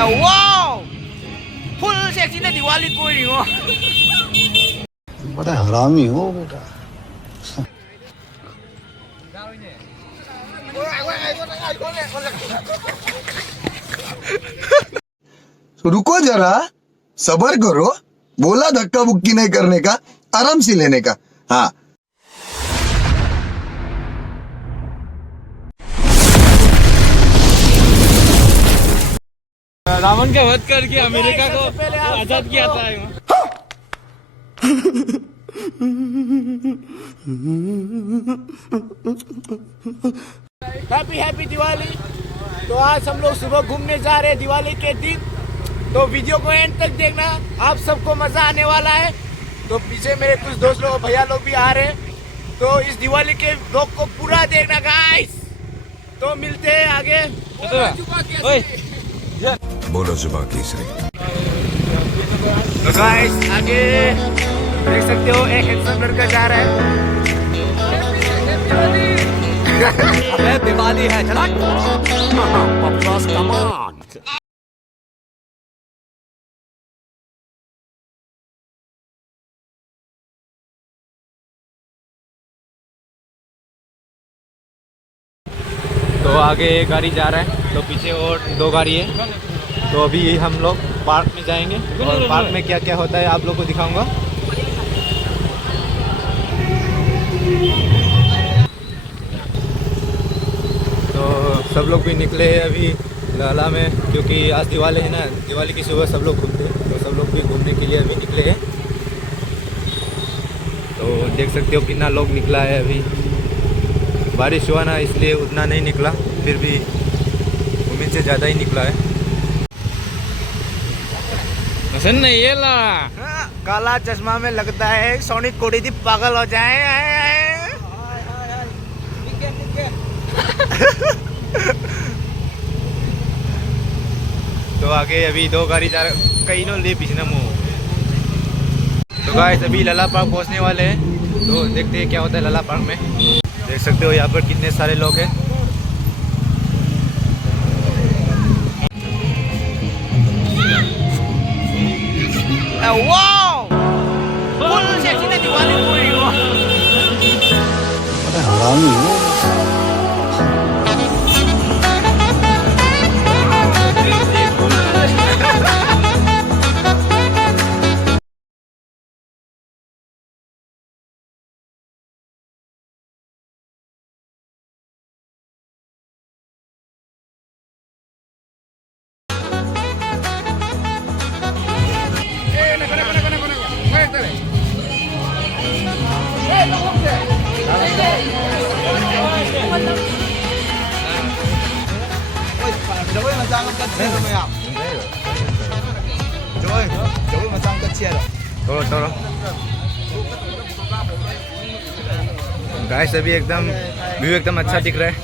Wow full sexy ने दिवाली कोई नहीं हो बड़ा हरामी हो बेटा। रुको जरा, सबर करो। बोला धक्का बुक्की नहीं करने का, आराम से लेने का। हाँ रावण का वध करके अमेरिका को आजाद किया था। हैप्पी दिवाली। तो आज हम लोग सुबह घूमने जा रहे हैं दिवाली के दिन, तो वीडियो को एंड तक देखना, आप सबको मजा आने वाला है। तो पीछे मेरे कुछ दोस्त लोग भैया लोग भी आ रहे हैं, तो इस दिवाली के ब्लॉग को पूरा देखना गाइस। तो मिलते हैं आगे। बोलो जुबा केसरी। तो गाइस आगे देख सकते हो एक हैंडसम लड़का जा रहा है। अबे दिवाली है चला। तो आगे एक गाड़ी जा रहा है, तो पीछे और दो गाड़ी है। तो अभी हम लोग पार्क में जाएंगे और पार्क में क्या क्या होता है आप लोग को दिखाऊंगा। तो सब लोग भी निकले हैं अभी लाला में, क्योंकि आज दिवाली है ना, दिवाली की सुबह सब लोग घूमते हैं, तो सब लोग भी घूमने के लिए अभी निकले हैं। तो देख सकते हो कितना लोग निकला है अभी। बारिश हुआ ना इसलिए उतना नहीं निकला, फिर भी उम्मीद से ज़्यादा ही निकला है। पसंद नहीं है ला काला चश्मा में लगता है सोनिक कोड़ी थी पागल हो जाए। तो आगे अभी दो गाड़ी जा कहीं नो ले पीछे मुँह। तो गाइस अभी लला पार्क पहुंचने वाले हैं, तो देखते हैं क्या होता है लला पार्क में। देख सकते हो यहाँ पर कितने सारे लोग हैं। वाओ फुल सेक्सी ने दिवाली कोई हो बड़ा हरामी हो। गाइस अभी एकदम व्यू एकदम अच्छा दिख रहा है।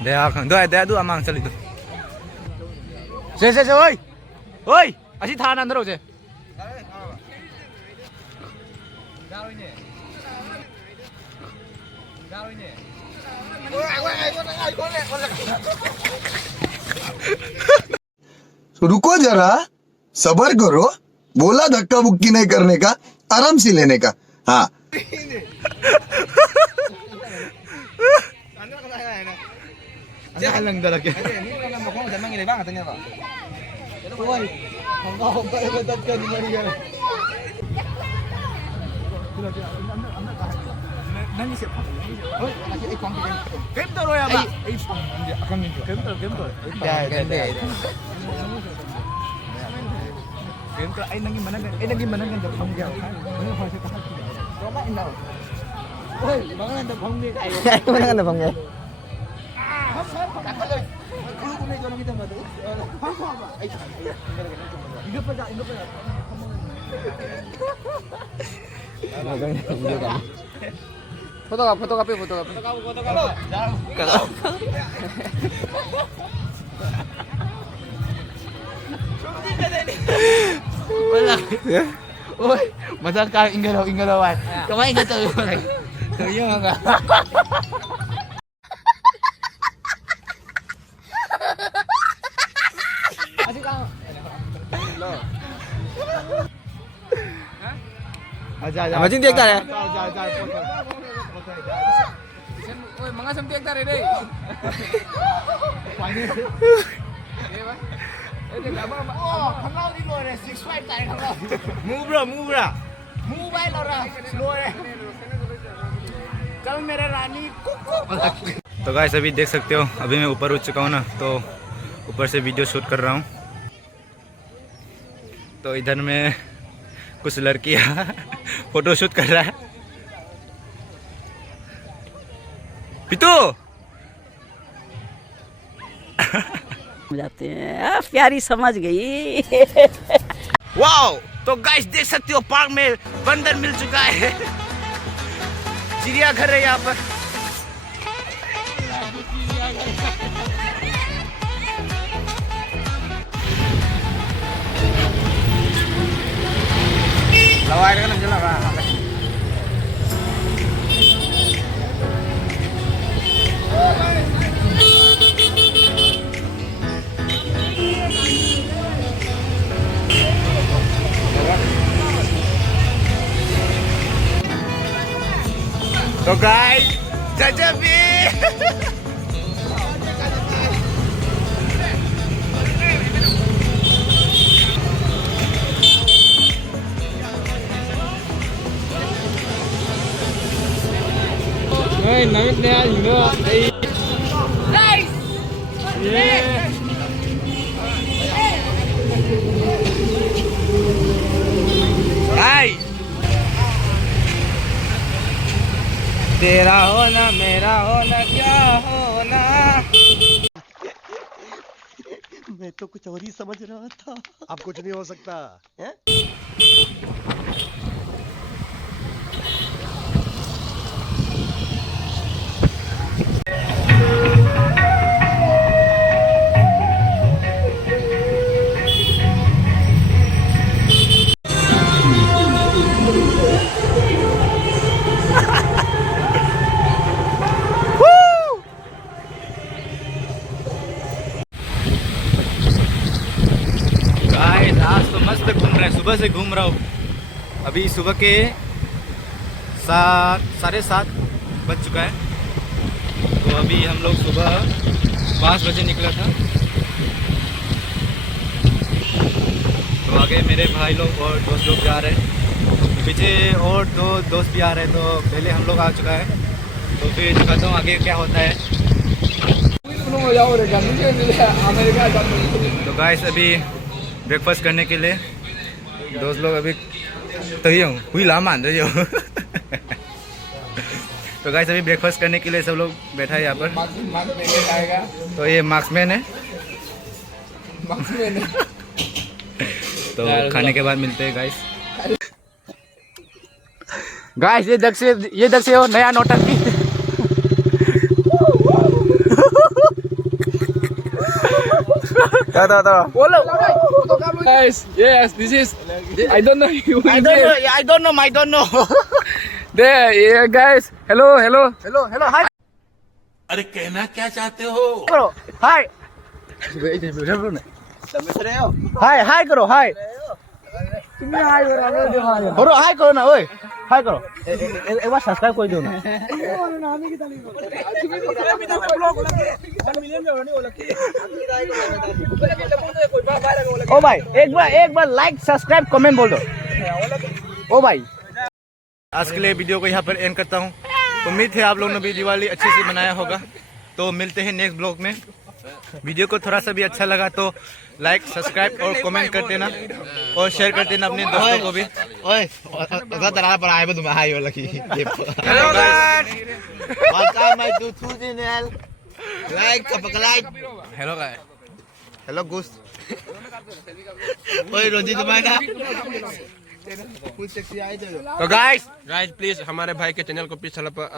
दे amang चल itu से ओए ओए असी थान अंदर हो जे रुको जरा, सबर करो। बोला धक्का बुक्की नहीं करने का, आराम से लेने का। हाँ jangan lang talaga. Fotografi. Wala. Oy, masal ka inggalawan. Kumain ka to. Macam tiap dah. Ôi, mga sampiak tadi deh. Oh, khanglau di luar 6-5 tayo khanglau. Move bro, move bro. Move by Laura, slow है. कल मेरा रानी कुकू. तो guys अभी देख सकते हो, अभी मैं ऊपर उठ चुका हूँ ना, तो ऊपर से वीडियो शूट कर रहा हूँ। तो इधर में कुछ लड़कियाँ फोटो शूट कर रहा है। पितू जाते हैं प्यारी समझ गई। वाओ, तो गाइस देख सकते हो पार्क में बंदर मिल चुका है। चिड़ियाघर है यहाँ पर। तो गाइस जजबी तेरा होना मेरा होना क्या होना। मैं तो कुछ और ही समझ रहा था। अब कुछ नहीं हो सकता है? आज तो मस्त घूम रहे हैं, सुबह से घूम रहा हूँ। अभी सुबह के 7:30 बज चुका है। तो अभी हम लोग सुबह 5 बजे निकला था। तो आगे मेरे भाई लोग और दोस्त लोग जा रहे हैं, पीछे और 2 दोस्त भी आ रहे हैं। तो पहले हम लोग आ चुका है, तो फिर दिखाता हूँ आगे क्या होता है। तो गाइस अभी ब्रेकफास्ट करने के लिए दोस्त लोग अभी तो ही हूँ हुई ला मान रहे हो। तो गाइस अभी ब्रेकफास्ट करने के लिए सब लोग बैठा है यहाँ पर। तो ये मार्क्समैन है। तो खाने के बाद मिलते हैं गाइस। गाइस ये दक्ष हो नया नौटंकी। बोलो Guys, yes, this is. I don't know you. I don't know. There, yeah, guys. Hello. Hi. अरे कहना क्या चाहते हो? करो हाय हाय करो हाय करो हाय करो ना ओए हाय करो एक बार सब्सक्राइब कर दो ना ओ भाई एक बार लाइक सब्सक्राइब कमेंट बोल दो ओ भाई। आज के लिए वीडियो को यहाँ पर एंड करता हूँ। उम्मीद है आप लोगों ने भी दिवाली अच्छे से मनाया होगा। तो मिलते हैं नेक्स्ट ब्लॉग में। वीडियो को थोड़ा सा भी अच्छा लगा तो लाइक सब्सक्राइब और कमेंट कर देना और शेयर कर देना अपने दोस्तों को भी। ओए तरा पर आए तुम हाय हो Lucky hello guys welcome my to channel like hello guys hello ghost ओए रोजी तुम्हारा तो गाइस प्लीज हमारे भाई के चैनल को प्लीज सब्सक्राइब